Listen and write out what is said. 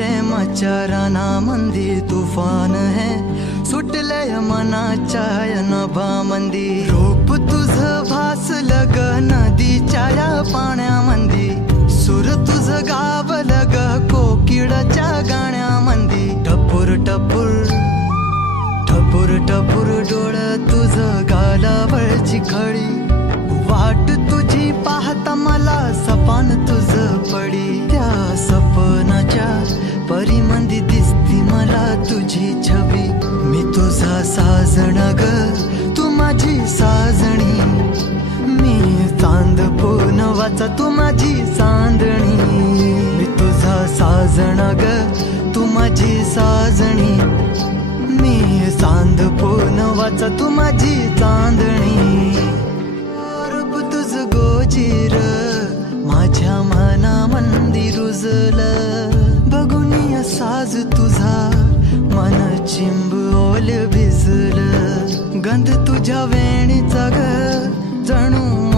प्रेमाच्या रानामंदी तुफान है सुटलय मनाच्या नभामंदी रूप तुझं भासलं ग नदीच्या या पाण्यामंदी सुर तुझं गावलं ग कोकिळाच्या गाण्यामंदी टपूर टपूर टपूर टपूर डोळं तुझं गालावरची खळी वाट तुझी पाहता मला सपान तुझं पडी त्या सपनाच्या परीमंदी दिसती मला तुझी छबी मी तुझा साजण ग तू माझी साजणी मी चांद पूनवाचा तू माझी चांदणी मी तुझा साजण ग तू माझी साजणी मी चांद पूनवाचा तू माझी चांदणी रूप तुझ गोजीर माझ्या मनामंदी रुजलं बघून साज तुझा मन चिंब ओल भिजलं गंध तुझ्या वेणीचा ग जणू